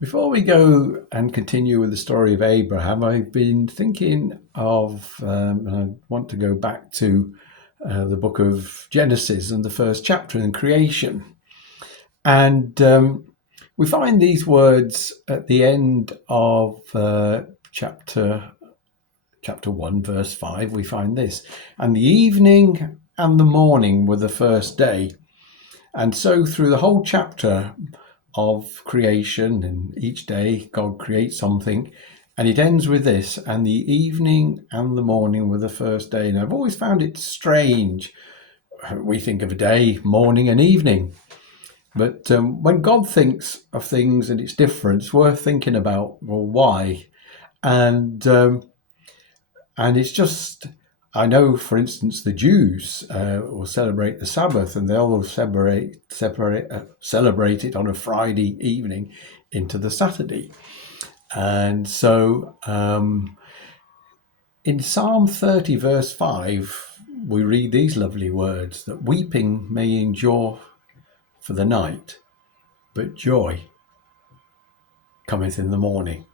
Before we go and continue with the story of Abraham, I've been thinking of, and I want to go back to the book of Genesis and the first chapter in creation. And we find these words at the end of chapter 1, verse 5. We find this: and the evening and the morning were the first day. And so through the whole chapter of creation, and each day God creates something, and it ends with this: and the evening and the morning were the first day. And I've always found it strange. We think of a day, morning and evening, but when God thinks of things and it's different, it's worth thinking about, well, why? And it's just, I know, for instance, the Jews will celebrate the Sabbath, and they'll celebrate it on a Friday evening into the Saturday. And so in Psalm 30, verse 5, we read these lovely words: that weeping may endure for the night, but joy cometh in the morning.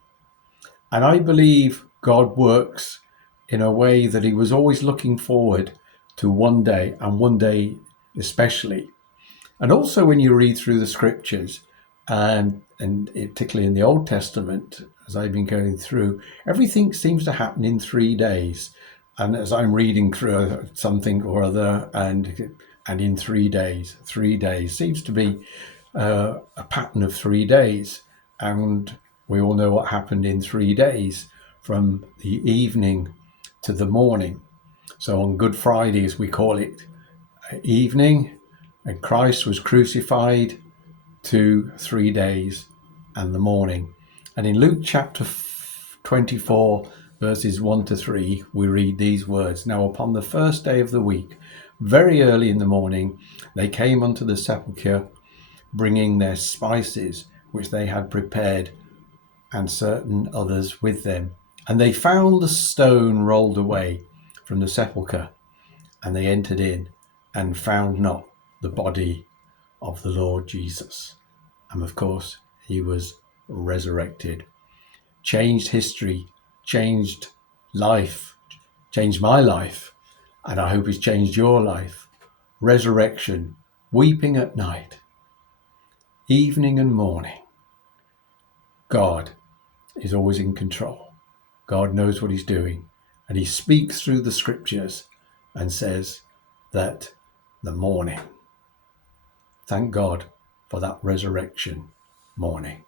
And I believe God works in a way that he was always looking forward to one day, and one day especially. And also when you read through the scriptures, and particularly in the Old Testament, as I've been going through, everything seems to happen in 3 days. And as I'm reading through something or other, and in 3 days seems to be a pattern of 3 days. And we all know what happened in 3 days, from the evening to the morning. So on Good Friday, as we call it, evening, and Christ was crucified, to 3 days and the morning. And in Luke chapter 24, verses 1 to 3, we read these words: now upon the first day of the week, very early in the morning, they came unto the sepulchre, bringing their spices which they had prepared, and certain others with them. And they found the stone rolled away from the sepulchre, and they entered in, and found not the body of the Lord Jesus. And of course, he was resurrected. Changed history, changed life, changed my life, and I hope it's changed your life. Resurrection, weeping at night, evening and morning. God is always in control. God knows what he's doing, and he speaks through the scriptures and says that the morning. Thank God for that resurrection morning.